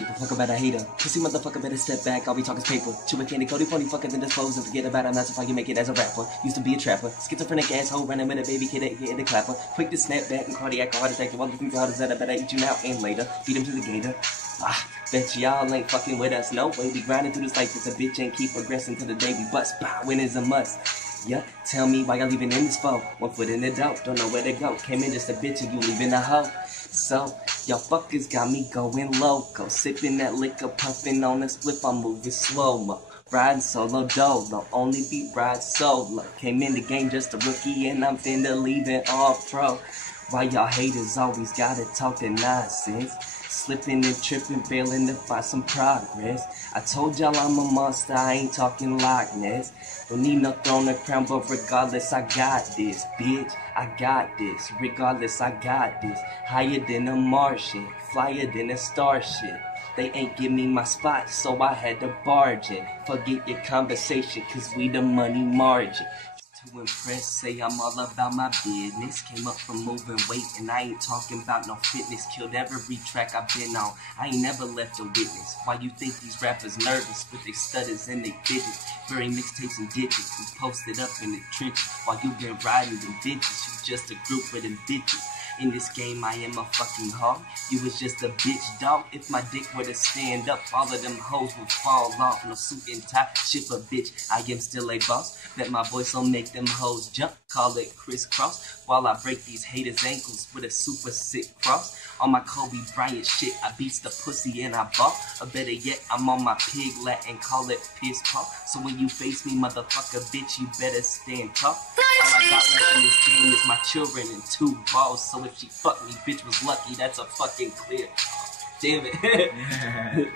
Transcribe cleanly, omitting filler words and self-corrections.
Give a fuck about a hater. Pussy motherfucker better step back. All we talk is paper. Chew a candy, Cody, pony fucker, then dispose and forget about him. That's why you make it as a rapper. Used to be a trapper. Schizophrenic asshole running with a baby kid at the clapper. Quick to snap back and cardiac heart attack. One thing hard is that I better eat you now and later. Beat him to the gator. Bet y'all ain't fucking with us. No way. We grinding through this life. It's a bitch and keep progressing till the day we bust. Bah, win is a must. Yeah, tell me why y'all even in this foe. 1 foot in the dope, don't know where to go. Came in just a bitch and you leaving a hoe. So, y'all fuckers got me going loco. Sipping that liquor, puffing on a spliff, I'm moving slow-mo. Riding solo dolo, only be ride solo. Came in the game just a rookie and I'm finna leave it all pro. Why y'all haters always gotta talk that nonsense? Slipping and tripping, failing to find some progress. I told y'all I'm a monster, I ain't talking Loch Ness. Don't need no throne or crown, but regardless, I got this, bitch. I got this, regardless, I got this. Higher than a Martian, flyer than a starship. They ain't give me my spot, so I had to barge in. Forget your conversation, cause we the money margin. To impress, say I'm all about my business. Came up from moving weight and I ain't talking about no fitness. Killed every track I've been on, I ain't never left a witness. Why you think these rappers nervous with their stutters and they digits? Burying mixtapes and digits, we posted up in the trenches. While you been riding them bitches, you just a group of them bitches. In this game I am a fucking hog. You was just a bitch dog. If my dick were to stand up, all of them hoes would fall off. No suit and tie, ship a bitch, I am still a boss. Bet my voice will make them hoes jump, call it crisscross. While I break these haters' ankles with a super sick cross. On my Kobe Bryant shit, I beats the pussy and I ball. Or better yet, I'm on my pig Latin, call it piss paw. So when you face me, motherfucker, bitch, you better stand tall. All I got left in this game is my children and 2 balls. So if she fuck me, bitch was lucky, that's a fucking clear. Damn it.